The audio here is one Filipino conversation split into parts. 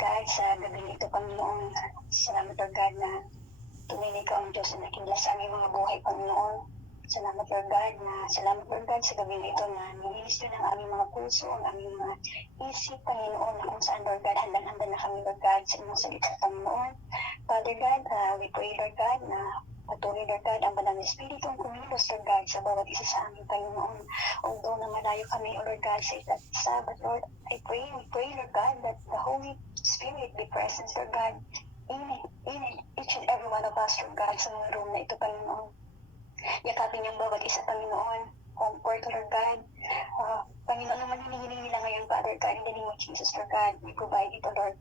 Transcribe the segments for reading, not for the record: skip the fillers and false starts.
God, sa gabi ito, Panginoon. Salamat, Lord God, na tunay na ikaw ang Diyos na nakilas sa aming mga buhay, Panginoon. Salamat, Lord God, sa gabi ito na nililis din ang aming mga puso, ang aming mga isip, Panginoon, na kung saan, Lord God, handang-handa na kami, Lord God, sa inyong salita, Panginoon. Father God, we pray, Lord God, na patuloy, Lord God, ang banal na Espiritu ang kumilos, Lord God, sa bawat isa sa aming Panginoon. Although na malayo kami, O Lord God, sa isa't isa, but Lord, we pray, Lord God, that the Holy Spirit be present, Lord God, in each and every one of us, Lord God, sa mga room na ito, Panginoon. Yakapin niyang bawat isa, Panginoon. Comfort, Lord God. Panginoon, naman hinihiling nila ngayon, Father God, in the name of Jesus, Lord God, we provide ito, Lord.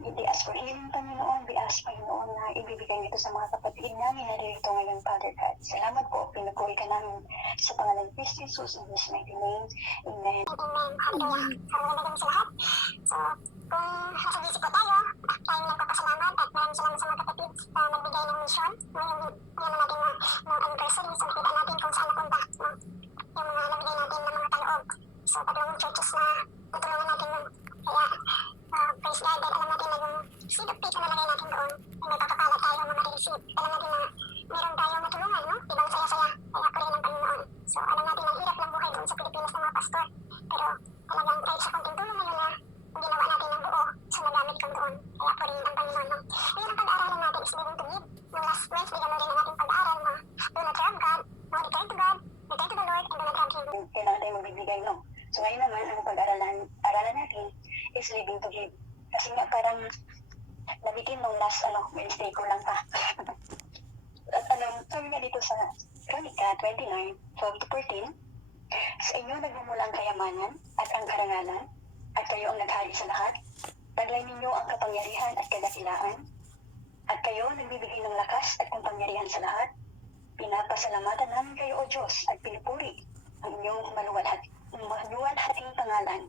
We ask for healing, Panginoon. We ask, Panginoon, na ibibigay nito sa mga kapatid namin na dito ngayon, Father God. Salamat po, pinagkuhi ka namin sa pangalan ni Kristo Jesus, in His mighty name. Amen. Amen. Hallelujah. So, magandang sa lahat. So, kung nasa busy po tayo nagpapasalamat at maraming salamat sa mga kapatid na nagbigay ng mission. Yung natin na anniversary. So, nakita natin kung saan napunta. No? Yung mga nabigay natin ng mga kaloob. So, tatlong churches na natulungan natin nun. Kaya, praise God. Dahil alam natin na yung seed of faith na nalagay natin doon, may papakalat tayo mga receive. Alam natin na meron tayong matulungan, no? Ibang saya-saya. Kaya purihin ng Panginoon. So, alam natin na hirap ng buhay doon sa Pilipinas ng mga pastor. Pero, talagang kahit sa konting tulong na yun na ginawa natin ng buo sa nagamit kong doon. Kaya purihin ang Panginoon. No? Ngayon, ang pag-aaralan natin is living to live. Nung last Wednesday, gano'n din ang ating pag-aaral na do not serve God, no, return to God, return to the Lord, and do not have Him. Kailangan tayo magbibigay, no? So ngayon naman, ang pag-aralan natin is living to give. Kasi nga parang nabitin nung last Wednesday ko lang pa. At sabi nga dito sa Chronica 29, 12-14, sa inyo nagmumula ang kayamanan at ang karangalan, at kayo ang naghari sa lahat. Taglay ninyo ang kapangyarihan at kadakilaan, at kayo nagbibigay ng lakas at kapangyarihan sa lahat. Pinapasalamatan namin kayo, O Diyos, at pinupuri ang inyong maluwalhating pangalan.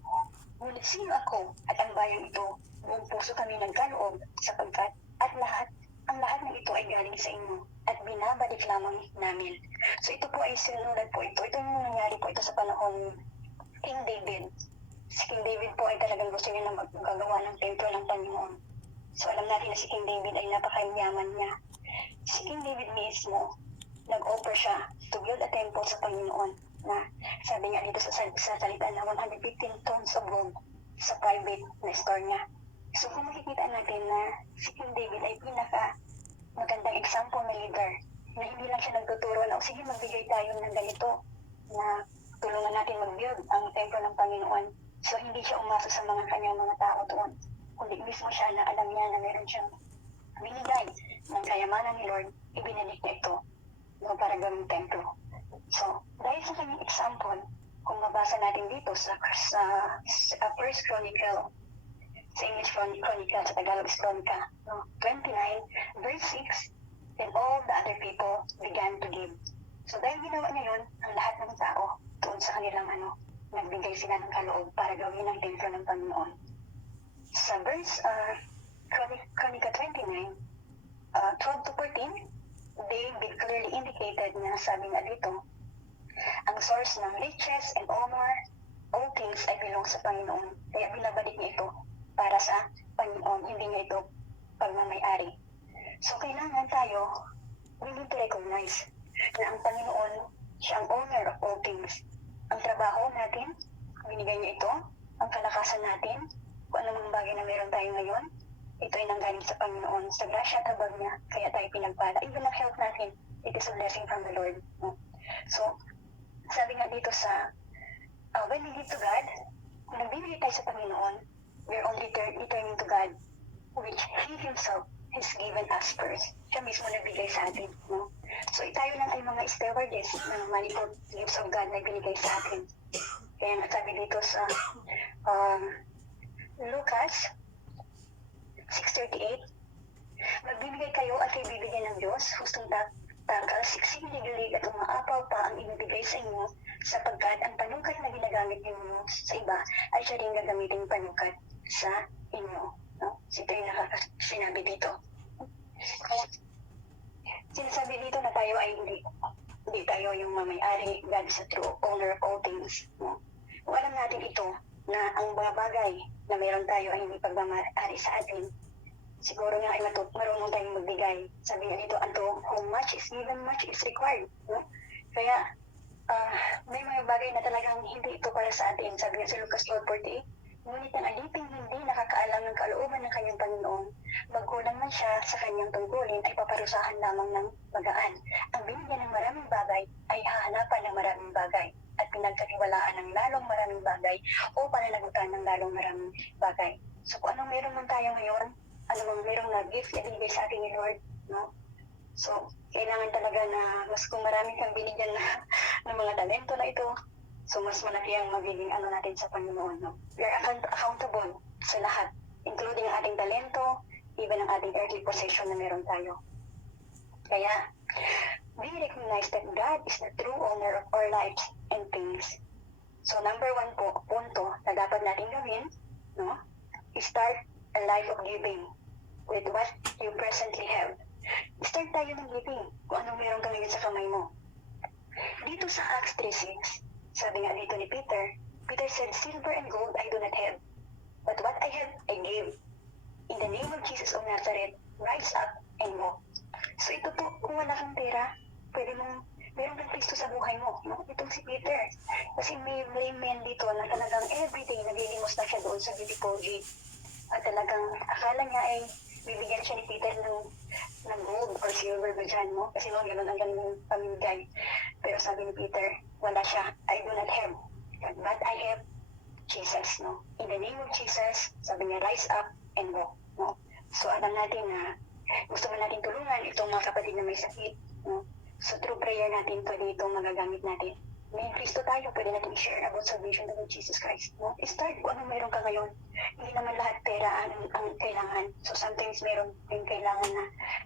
Ngunit sino ako at ang bayang ito? Buong puso kami nagkaloob sapagkat ang lahat ng ito ay galing sa inyo at binabalik lamang namin. So ito po ay sinulat po ito. Ito yung nangyari po ito sa panahon King David. Si King David po ay talagang gusto niya na magagawa ng templo ng Panginoon. So alam natin na si King David ay napakayaman niya. Si King David mismo, nag-offer siya to build a temple sa Panginoon na sabi nga dito sa salita na 115 tons of gold sa private na store niya. So kung makikita natin na si King David ay magandang example na leader na hindi lang siya nagtuturo na sige magbigay tayo ng ganito na tulungan natin mag-build ang templo ng Panginoon. So hindi siya umasa sa mga kanyang mga tao doon, kundi mismo siya na alam niya na meron siyang binigay ng kayamanan ni Lord, ibinalik niya ito para gawing templo. So dahil sa kanyang example, kung mabasa natin dito sa First Chronicle, sa English Chronicle, sa Tagalog is Chronica, 29, verse 6, then all the other people began to give. So dahil ginawa niya yun, ang lahat ng tao, doon sa kanilang nagbigay sila ng kaloob para gawin ang templo ng Panginoon. Sa verse Chronica 29, 12-14, David clearly indicated na sabi nga dito, ang source ng riches and honor, all things ay belong sa Panginoon. Kaya binabalik niya ito para sa Panginoon, hindi niya ito pagmamayari. So kailangan tayo, we need to recognize na ang Panginoon, siya ang owner of all things. Ang trabaho natin, binigay niya ito, ang kalakasan natin, kung anong bagay na meron tayo ngayon, ito ay nanggaling sa Panginoon. Sa grasya at habag niya, kaya tayo pinagpala. Even ang health natin, it is a blessing from the Lord. So, sabi nga dito sa, when we give to God, kung nagbibigay tayo sa Panginoon, we're only returning to God, which He Himself has given us first. Siya mismo nagbigay sa atin. No? So, tayo lang ay mga stewardess ng manifold gifts of God na binigay sa atin. Kaya sabi dito sa Lucas 6:38, magbibigay kayo at ibibigay ng Diyos, hustong takal, siksik-ligalig at umaapaw pa ang ibibigay sa inyo, sapagkat ang panukat na ginagamit ninyo sa iba ay siya rin gagamitin panukat sa inyo. No? Ito yung sinabi dito. Kaya, sinasabi dito na tayo ay hindi tayo yung mamayari, God is a true owner of all things. No? Kung alam natin ito, na ang mga bagay na meron tayo ay hindi pagmamahali sa atin, siguro nga ay marunong tayong magbigay. Sabi niya dito, how much is given, much is required. No? Kaya, may mga bagay na talagang hindi ito para sa atin. Sabi niya sa Lucas 12:48, ngunit ang aliping hindi nakakaalam ng kalooban ng kanyang Panginoon, magkulang man siya sa kanyang tungkulin, ay paparusahan lamang ng magaan. Ang binigyan ng maraming bagay ay hahanapan ng maraming bagay at pinagkatiwalaan ng lalong maraming bagay o pananagutan ng lalong maraming bagay. So kung anong meron man tayo ngayon, ano bang merong na gift na binigay sa atin ni Lord, no? So, kailangan talaga na mas kung marami kang binigyan na ng mga talento na ito, so mas malaki ang magiging natin sa Panginoon, no? We are accountable sa lahat, including ang ating talento, even ang ating earthly possession na meron tayo. Kaya, we recognize that God is the true owner of our lives and things. So, number 1 po, punto na dapat natin gawin, no? Start a life of giving with what you presently have. Start tayo ng giving kung anong meron ka ngayon sa kamay mo. Dito sa Acts 3:6, sabi nga dito ni Peter said, silver and gold I do not have, but what I have I give. In the name of Jesus of Nazareth, rise up and walk. So ito po, kung wala kang pera, meron kang Kristo sa buhay mo. No? Itong si Peter. Kasi may layman dito na talagang everyday naglilimos na siya doon sa beautiful gate. At talagang akala niya ay bibigyan siya ni Peter ng gold or silver ba dyan, no? Kasi noon, gano'n ang ganun pamimigay. Pero sabi ni Peter, wala siya. I do not have. But I have Jesus, no? In the name of Jesus, sabi niya, rise up and walk, no? So, alam natin na gusto mo natin tulungan itong mga kapatid na may sakit, no? So, through prayer natin to dito magagamit natin. May Kristo tayo, pwede natin i-share about salvation of Jesus Christ. No? Start kung anong meron ka ngayon. Hindi naman lahat pera ang kailangan. So sometimes meron din kailangan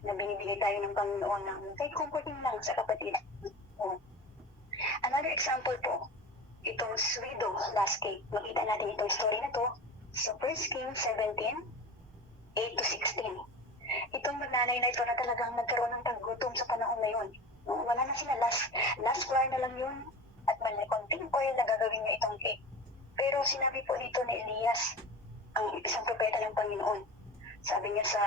na binibigay tayo ng Panginoon ng kahit comforting lang sa kapatid. No? Another example po, itong widow last cake. Makita natin itong story na to sa 1 Kings 17:8-16. Itong magnanay na ito na talagang nagkaroon ng taggutom sa panahon na yun. No? Wala na sila, last flour na lang yun. At konting oil na gagawin niya itong cake. Pero sinabi po dito ni Elias, ang isang propeta ng Panginoon. Sabi niya sa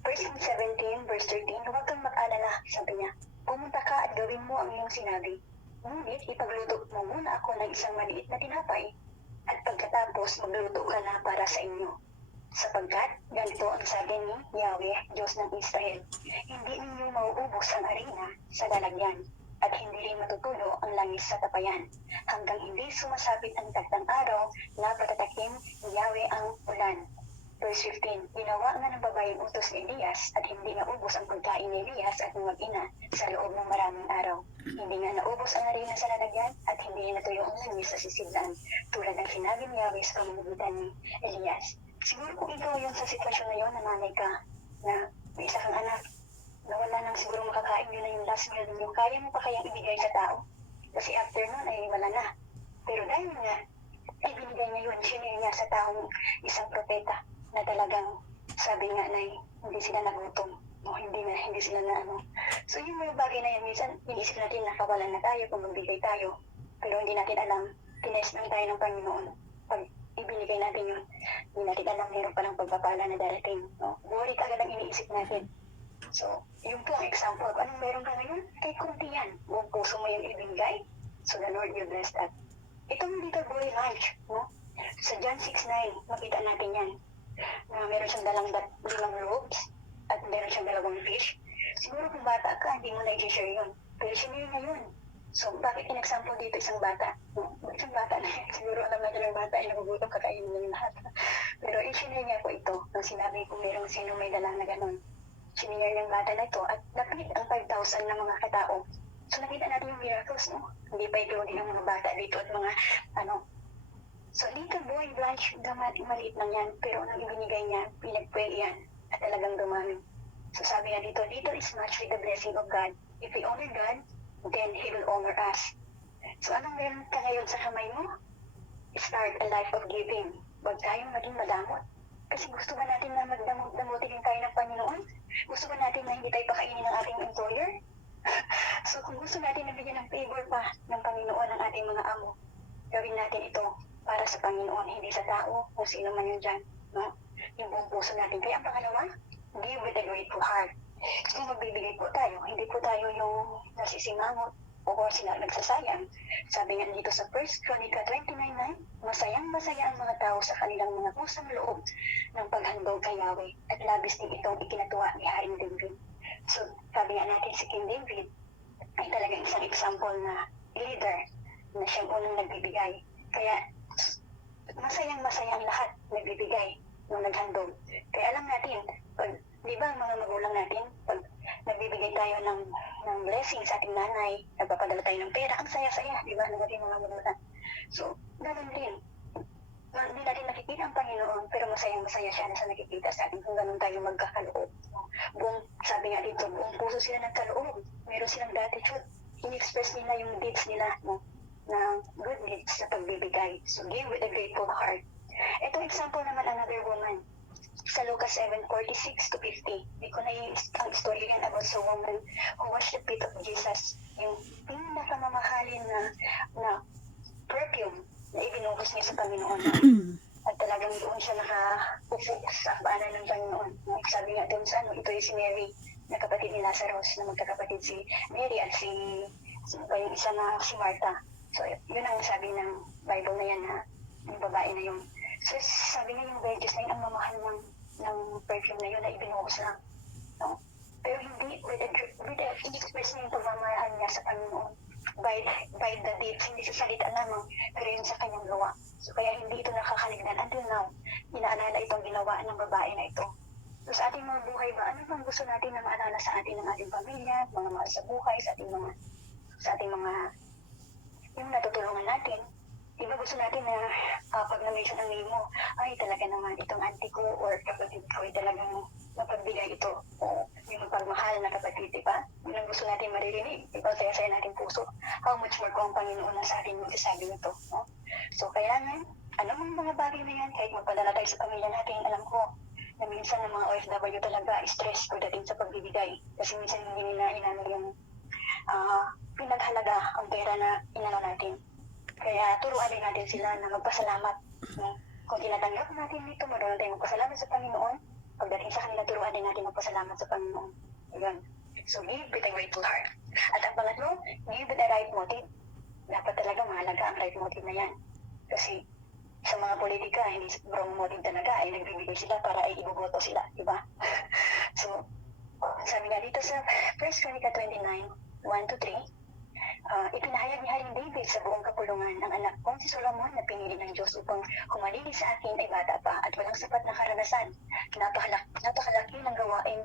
1 Kings 17:13, huwag kang mag-alala, sabi niya. Pumunta ka at gawin mo ang iyong sinabi. Ngunit ipagluto mo muna ako ng isang maliit na tinapay at pagkatapos magluto ka na para sa inyo. Sapagkat ganito ang sabi ni Yahweh, Diyos ng Israel, hindi ninyo mauubos ang harina sa lalagyan at hindi rin matutulo ang langis sa tapayan, hanggang hindi sumasapit ang tagtang araw na patatakim ni Yahweh ang ulan. Verse 15, ginawa nga ng babaeng utos ni Elias at hindi naubos ang pagkain ni Elias at ng mag-ina sa loob ng maraming araw. Hindi nga naubos ang harina sa lalagyan at hindi natuyo ang langis sa sisidlan, tulad ng sinabi ni Yahweh sa pamamagitan ni Elias. Siguro kung ikaw yun sa sitwasyon na yun, nanay ka, na may isa kang anak, na wala nang siguro makakain, yun na yung last meal ninyo, kaya mo pa kayang ibigay sa tao? Kasi after nun ay wala na. Pero dahil nga, ay binigay niya yun, sinil niya sa taong isang propeta na talagang sabi nga na hindi sila nagutom o hindi sila na So yung mga bagay na yan, minsan inisip natin na kawalan na tayo kung magbigay tayo, pero hindi natin alam, tinest lang tayo ng Panginoon. Pag ibinigay natin yun, hindi natin alam meron pa ng pagpapala na darating. No? Worry agad ang iniisip natin. So, yun po ang example. Anong meron ka ngayon? Kahit kunti yan. Buong puso mo yung ibigay. So, the Lord will bless that. Itong little boy lunch, no? Sa John 6:9, makita natin yan. Na meron siyang dalang 5 loaves at meron siyang 2 fish. Siguro kung bata ka, hindi mo na i-share yun. Pero sinare niya yun. So, bakit in-example dito isang bata? No? Isang bata na siguro alam natin ng bata ay nagugutom, kakainin niya yung lahat. Pero i-share niya po ito. Nang sinabi ko merong sino may dala na ganun. Sinare ng bata na ito at napit ang 5,000 na mga katao. So, nakita natin yung miracles, no? Hindi pa including ang mga bata dito at mga So, little boy lunch, maliit lang yan. Pero nang ibinigay niya, pinag-pray yan at talagang dumami. So, sabi nga dito, little is much with the blessing of God. If we honor God, then He will honor us. So, anong meron ka ngayon sa kamay mo? Start a life of giving. Huwag tayong maging madamot. Kasi gusto ba natin na magdamutin tayo ng Panginoon? Gusto ba natin na hindi tayo pakainin ng ating employer? So, kung gusto natin na bigyan ng favor pa ng Panginoon ang ating mga amo, gawin natin ito. para sa Panginoon, hindi sa tao, kung sino man yun dyan. No? Yung buong puso natin. Kaya ang pangalawa, give with a grateful heart. Kung magbibigay po tayo, hindi po tayo yung nasisimangot o nagsasayang. Sabi nga dito sa 1 Chronicle 29:9, masayang-masaya ang mga tao sa kanilang mga kusang loob ng paghandog kay Yahweh at labis din itong ikinatuwa ni Haring David. So, sabi nga natin si King David ay talagang isang example na leader na siyang unang nagbibigay. Kaya, masayang-masaya ang lahat nagbibigay nung naghandog. Kaya alam natin, pag, di ba ang mga magulang natin, pag nagbibigay tayo ng blessing sa ating nanay, nagpapadala tayo ng pera, ang saya-saya, di ba, ng ating mga magulang. So, ganun din. Hindi natin nakikita ang Panginoon, pero masayang-masaya siya na sa nakikita sa atin kung ganun tayo magkakaloob. Sabi nga dito, buong puso sila nagkaloob. Meron silang gratitude. In-express nila yung deeds nila, no? Na good deeds sa pagbibigay. So, give with a grateful heart. Ito example naman, another woman. Sa Lucas 7:46-50. Hindi ko na ang story yan about sa woman who washed the feet of Jesus. Yung pinakamamahalin na perfume na ibinuhos niya sa Panginoon. At talagang doon siya nakaupo sa baanan ng Panginoon. Sabi nga doon sa ito yung si Mary, na kapatid ni Lazarus, na magkakapatid si Mary at yung isa na si Martha. So, yun ang sabi ng Bible na yan, na yung babae na yun. So, sabi nga yung virtues na yun, ang mamahal ng perfume na yun na ibinuhos lang. No? Pero hindi, in-express niya yung pagmamahal niya sa Panginoon by the deeds, hindi sa salita lamang, pero yun sa kanyang gawa. So, kaya hindi ito nakakalignan. Until now, inaalala itong ginawa ng babae na ito. So, sa ating mga buhay ba, ano bang gusto natin na maalala sa atin ng ating pamilya, mga mahal sa buhay, sa ating mga yung natutulungan natin? Di ba gusto natin na pag na-mention ang name mo, ay talaga naman itong auntie ko or kapatid ko ay talagang mapagbigay ito. O yung pagmahal na kapatid, di ba? Yun ang gusto natin maririnig. Di ba? Saya-saya natin puso. How much more kung ang Panginoon na sa atin magsasabi nito. No? So, kailangan, alam mo mga bagay na yan, kahit magpadala tayo sa pamilya natin, alam ko, na minsan ng mga OFW talaga, stress pagdating sa pagbibigay. Kasi minsan hindi nila inano yung pinaghalaga ang pera na inano natin. Kaya turuan din natin sila na magpasalamat. No? Kung tinatanggap natin ito, marunong tayong magpasalamat sa Panginoon. Pagdating sa kanila, turuan din natin magpasalamat sa Panginoon. Ayan. So, give with a grateful heart. At ang pangatlo, give with the right motive. Dapat talaga mahalaga ang right motive na yan. Kasi sa mga politika, hindi wrong motive talaga, ay nagbibigay sila para ay iboboto sila, di ba? So, sabi nga dito sa 1 Chronicle 29:1-3, ipinahayag ni Haring David sa buong kapulungan ng anak kong si Solomon na pinili ng Diyos upang humalili sa akin ay bata pa at walang sapat na karanasan. Napakalaki ng gawain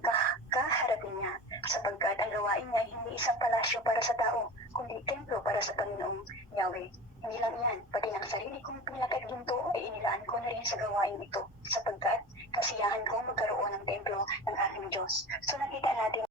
kaharapin niya, sapagkat ang gawain niya hindi isang palasyo para sa tao, kundi templo para sa Panginoong Yahweh. Hindi lang yan, pati ng sarili kong pinilaki at ginto ay inilaan ko na rin sa gawain ito, sapagkat kasiyahan kong magkaroon ng templo ng aking Diyos. So nakita natin